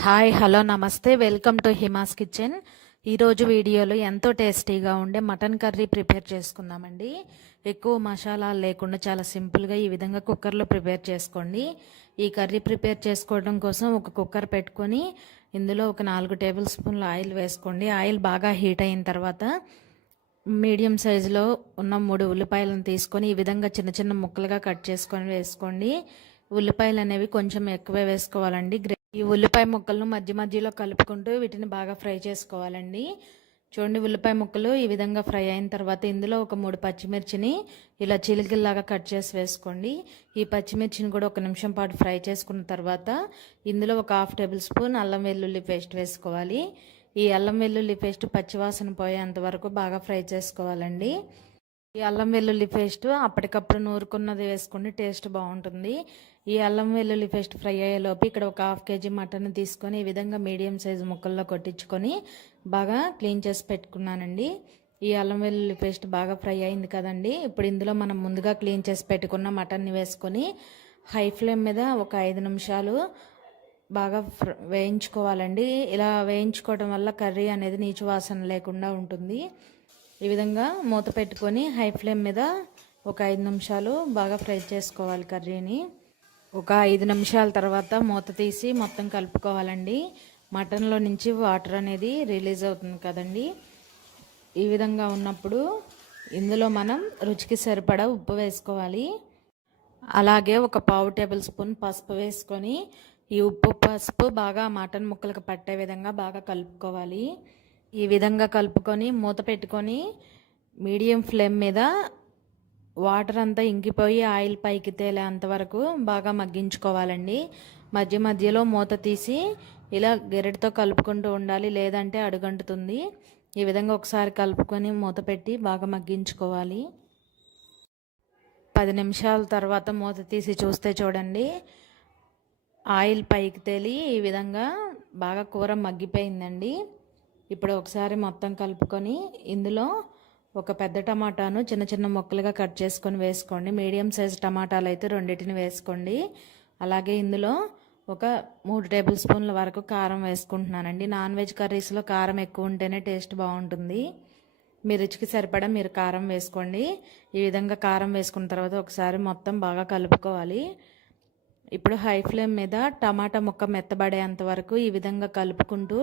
Hi hello నమస్తే. Welcome to Hima's kitchen. ఈరోజు వీడియోలో ఎంతో టేస్టీగా ఉండే మటన్ కర్రీ ప్రిపేర్ చేసుకుందామండి. ఎక్కువ మసాలాలు లేకుండా చాలా సింపుల్గా ఈ విధంగా కుక్కర్లో ప్రిపేర్ చేసుకోండి. ఈ కర్రీ ప్రిపేర్ చేసుకోవడం కోసం ఒక కుక్కర్ పెట్టుకొని ఇందులో ఒక నాలుగు టేబుల్ స్పూన్ల ఆయిల్ వేసుకోండి. ఆయిల్ బాగా హీట్ అయిన తర్వాత మీడియం సైజులో ఉన్న మూడు ఉల్లిపాయలను తీసుకొని ఈ విధంగా చిన్న చిన్న ముక్కలుగా కట్ చేసుకొని వేసుకోండి. ఉల్లిపాయలు అనేవి కొంచెం ఎక్కువే వేసుకోవాలండి. గ్రే ఈ ఉల్లిపాయ ముక్కలను మధ్య మధ్యలో కలుపుకుంటూ వీటిని బాగా ఫ్రై చేసుకోవాలండి. చూడండి ఉల్లిపాయ ముక్కలు ఈ విధంగా ఫ్రై అయిన తర్వాత ఇందులో ఒక మూడు పచ్చిమిర్చిని ఇలా చిలికిల్లాగా కట్ చేసి వేసుకోండి. ఈ పచ్చిమిర్చిని కూడా ఒక నిమిషం పాటు ఫ్రై చేసుకున్న తర్వాత ఇందులో ఒక హాఫ్ టేబుల్ స్పూన్ అల్లం వెల్లుల్లి పేస్ట్ వేసుకోవాలి. ఈ అల్లం వెల్లుల్లి పేస్ట్ పచ్చివాసన పోయేంత వరకు బాగా ఫ్రై చేసుకోవాలండి. ఈ అల్లం వెల్లుల్లి పేస్ట్ అప్పటికప్పుడు నూరుకున్నది వేసుకుని టేస్ట్ బాగుంటుంది. ఈ అల్లం వెల్లుల్లి పేస్ట్ ఫ్రై అయ్యేలోపు ఇక్కడ ఒక హాఫ్ కేజీ మటన్ తీసుకొని ఈ విధంగా మీడియం సైజు ముక్కల్లో కొట్టించుకొని బాగా క్లీన్ చేసి పెట్టుకున్నానండి. ఈ అల్లం వెల్లుల్లి పేస్ట్ బాగా ఫ్రై అయింది కదండి. ఇప్పుడు ఇందులో మనం ముందుగా క్లీన్ చేసి పెట్టుకున్న మటన్ని వేసుకొని హై ఫ్లేమ్ మీద ఒక ఐదు నిమిషాలు బాగా వేయించుకోవాలండి. ఇలా వేయించుకోవడం వల్ల కర్రీ అనేది నీచు వాసన లేకుండా ఉంటుంది. ఈ విధంగా మూత పెట్టుకొని హై ఫ్లేమ్ మీద ఒక ఐదు నిమిషాలు బాగా ఫ్రై చేసుకోవాలి కర్రీని. ఒక ఐదు నిమిషాల తర్వాత మూత తీసి మొత్తం కలుపుకోవాలండి. మటన్లో నుంచి వాటర్ అనేది రిలీజ్ అవుతుంది కదండి. ఈ విధంగా ఉన్నప్పుడు ఇందులో మనం రుచికి సరిపడా ఉప్పు వేసుకోవాలి. అలాగే ఒక పావు టేబుల్ స్పూన్ పసుపు వేసుకొని ఈ ఉప్పు పసుపు బాగా మటన్ ముక్కలకు పట్టే విధంగా బాగా కలుపుకోవాలి. ఈ విధంగా కలుపుకొని మూత పెట్టుకొని మీడియం ఫ్లేమ్ మీద వాటర్ అంతా ఇంకిపోయి ఆయిల్ పైకి తేలేంత వరకు బాగా మగ్గించుకోవాలండి. మధ్య మధ్యలో మూత తీసి ఇలా గెరటితో కలుపుకుంటూ ఉండాలి లేదంటే అడుగంటుతుంది. ఈ విధంగా ఒకసారి కలుపుకొని మూత పెట్టి బాగా మగ్గించుకోవాలి. పది నిమిషాల తర్వాత మూత తీసి చూస్తే చూడండి ఆయిల్ పైకి తేలి ఈ విధంగా బాగా కూర మగ్గిపోయిందండి. ఇప్పుడు ఒకసారి మొత్తం కలుపుకొని ఇందులో ఒక పెద్ద టమాటాను చిన్న చిన్న ముక్కలుగా కట్ చేసుకొని వేసుకోండి. మీడియం సైజ్ టమాటాలు అయితే రెండింటిని వేసుకోండి. అలాగే ఇందులో ఒక మూడు టేబుల్ స్పూన్ల వరకు కారం వేసుకుంటున్నానండి. నాన్ వెజ్ కర్రీస్లో కారం ఎక్కువ ఉంటేనే టేస్ట్ బాగుంటుంది. మీ రుచికి సరిపడా మీరు కారం వేసుకోండి. ఈ విధంగా కారం వేసుకున్న తర్వాత ఒకసారి మొత్తం బాగా కలుపుకోవాలి. ఇప్పుడు హై ఫ్లేమ్ మీద టమాటా ముక్క మెత్తబడేంత వరకు ఈ విధంగా కలుపుకుంటూ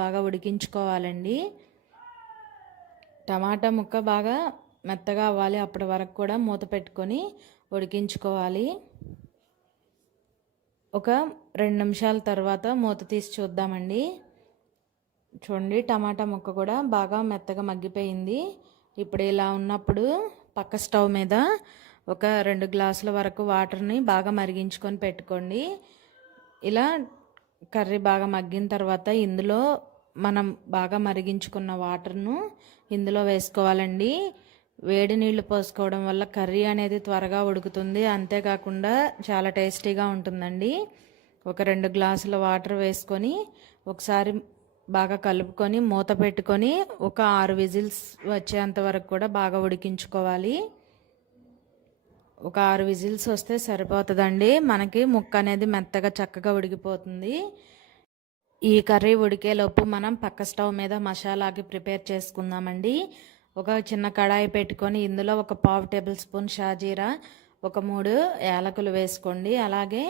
బాగా ఉడికించుకోవాలండి. టమాటా ముక్క బాగా మెత్తగా అవ్వాలి. అప్పటి వరకు కూడా మూత పెట్టుకొని ఉడికించుకోవాలి. ఒక రెండు నిమిషాల తర్వాత మూత తీసి చూద్దామండి. చూడండి టమాటా ముక్క కూడా బాగా మెత్తగా మగ్గిపోయింది. ఇప్పుడు ఇలా ఉన్నప్పుడు పక్క స్టవ్ మీద ఒక రెండు గ్లాసుల వరకు వాటర్ని బాగా మరిగించుకొని పెట్టుకోండి. ఇలా కర్రీ బాగా మగ్గిన తర్వాత ఇందులో మనం బాగా మరిగించుకున్న వాటర్ను ఇందులో వేసుకోవాలండి. వేడి నీళ్ళు పోసుకోవడం వల్ల కర్రీ అనేది త్వరగా ఉడుకుతుంది. అంతేకాకుండా చాలా టేస్టీగా ఉంటుందండి. ఒక రెండు గ్లాసుల వాటర్ వేసుకొని ఒకసారి బాగా కలుపుకొని మూత పెట్టుకొని ఒక ఆరు విజిల్స్ వచ్చేంత వరకు కూడా బాగా ఉడికించుకోవాలి. ఒక ఆరు విజిల్స్ వస్తే సరిపోతుందండి. మనకి ముక్క అనేది మెత్తగా చక్కగా ఉడికిపోతుంది. ఈ కర్రీ ఉడికేలోపు మనం పక్క స్టవ్ మీద మసాలాకి ప్రిపేర్ చేసుకుందామండి. ఒక చిన్న కడాయి పెట్టుకొని ఇందులో ఒక పావు టేబుల్ స్పూన్ షాజీరా ఒక మూడు యాలకులు వేసుకోండి. అలాగే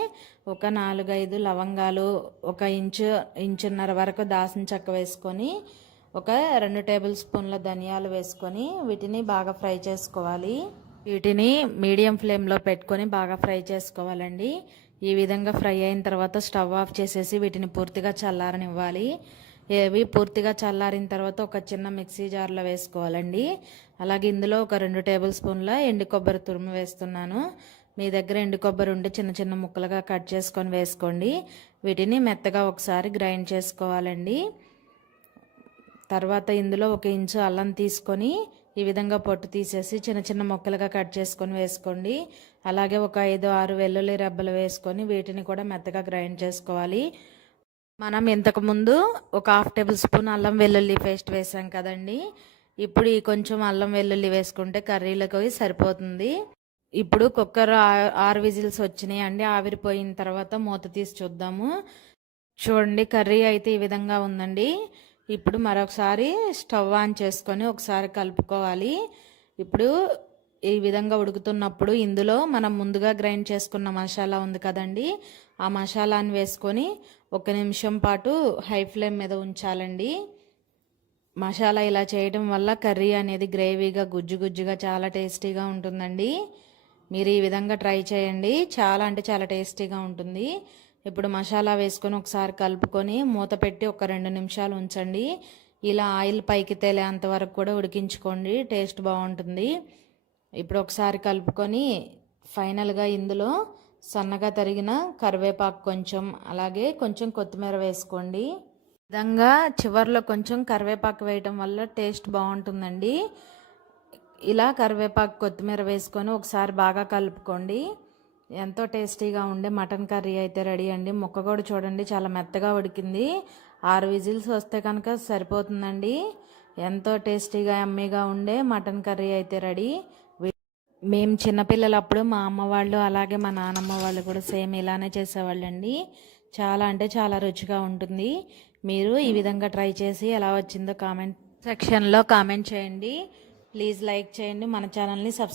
ఒక నాలుగైదు లవంగాలు ఒక ఇంచు ఇంచున్నర వరకు దాసిన చెక్క వేసుకొని ఒక రెండు టేబుల్ స్పూన్ల ధనియాలు వేసుకొని వీటిని బాగా ఫ్రై చేసుకోవాలి. వీటిని మీడియం ఫ్లేమ్లో పెట్టుకొని బాగా ఫ్రై చేసుకోవాలండి. ఈ విధంగా ఫ్రై అయిన తర్వాత స్టవ్ ఆఫ్ చేసేసి వీటిని పూర్తిగా చల్లారనివ్వాలి. ఏవి పూర్తిగా చల్లారిన తర్వాత ఒక చిన్న మిక్సీ జార్లో వేసుకోవాలండి. అలాగే ఇందులో ఒక రెండు టేబుల్ స్పూన్ల ఎండు కొబ్బరి తురుము వేస్తున్నాను. మీ దగ్గర ఎండు కొబ్బరి ఉంటే చిన్న చిన్న ముక్కలుగా కట్ చేసుకొని వేసుకోండి. వీటిని మెత్తగా ఒకసారి గ్రైండ్ చేసుకోవాలండి. తర్వాత ఇందులో ఒక ఇంచు అల్లం తీసుకొని ఈ విధంగా పొట్టు తీసేసి చిన్న చిన్న ముక్కలుగా కట్ చేసుకొని వేసుకోండి. అలాగే ఒక ఐదు ఆరు వెల్లుల్లి రెబ్బలు వేసుకొని వీటిని కూడా మెత్తగా గ్రైండ్ చేసుకోవాలి. మనం ఇంతకుముందు ఒక హాఫ్ టేబుల్ స్పూన్ అల్లం వెల్లుల్లి పేస్ట్ వేసాం కదండి. ఇప్పుడు ఈ కొంచెం అల్లం వెల్లుల్లి వేసుకుంటే కర్రీలకు సరిపోతుంది. ఇప్పుడు కుక్కర్ ఆరు విజిల్స్ వచ్చినాయి అండి. ఆవిరిపోయిన తర్వాత మూత తీసి చూద్దాము. చూడండి కర్రీ అయితే ఈ విధంగా ఉందండి. ఇప్పుడు మరొకసారి స్టవ్ ఆన్ చేసుకొని ఒకసారి కలుపుకోవాలి. ఇప్పుడు ఈ విధంగా ఉడుకుతున్నప్పుడు ఇందులో మనం ముందుగా గ్రైండ్ చేసుకున్న మసాలా ఉంది కదండి. ఆ మసాలాని వేసుకొని ఒక నిమిషం పాటు హై ఫ్లేమ్ మీద ఉంచాలండి. మసాలా ఇలా చేయడం వల్ల కర్రీ అనేది గ్రేవీగా గుజ్జు గుజ్జుగా చాలా టేస్టీగా ఉంటుందండి. మీరు ఈ విధంగా ట్రై చేయండి. చాలా అంటే చాలా టేస్టీగా ఉంటుంది. ఇప్పుడు మసాలా వేసుకొని ఒకసారి కలుపుకొని మూత పెట్టి ఒక రెండు నిమిషాలు ఉంచండి. ఇలా ఆయిల్ పైకి తేలేంత వరకు కూడా ఉడికించుకోండి. టేస్ట్ బాగుంటుంది. ఇప్పుడు ఒకసారి కలుపుకొని ఫైనల్గా ఇందులో సన్నగా తరిగిన కరివేపాకు కొంచెం అలాగే కొంచెం కొత్తిమీర వేసుకోండి. విధంగా చివర్లో కొంచెం కరివేపాకు వేయటం వల్ల టేస్ట్ బాగుంటుందండి. ఇలా కరివేపాకు కొత్తిమీర వేసుకొని ఒకసారి బాగా కలుపుకోండి. ఎంతో టేస్టీగా ఉండే మటన్ కర్రీ అయితే రెడీ అండి. ముక్క కూడా చూడండి చాలా మెత్తగా ఉడికింది. ఆరు విజిల్స్ వస్తే కనుక సరిపోతుందండి. ఎంతో టేస్టీగా ఎమ్మీగా ఉండే మటన్ కర్రీ అయితే రెడీ. మేము చిన్నపిల్లలప్పుడు మా అమ్మ వాళ్ళు అలాగే మా నానమ్మ వాళ్ళు కూడా సేమ్ ఇలానే చేసేవాళ్ళండి. చాలా అంటే చాలా రుచిగా ఉంటుంది. మీరు ఈ విధంగా ట్రై చేసి ఎలా వచ్చిందో కామెంట్ సెక్షన్లో కామెంట్ చేయండి. ప్లీజ్ లైక్ చేయండి. మన ఛానల్ని సబ్స్క్రైబ్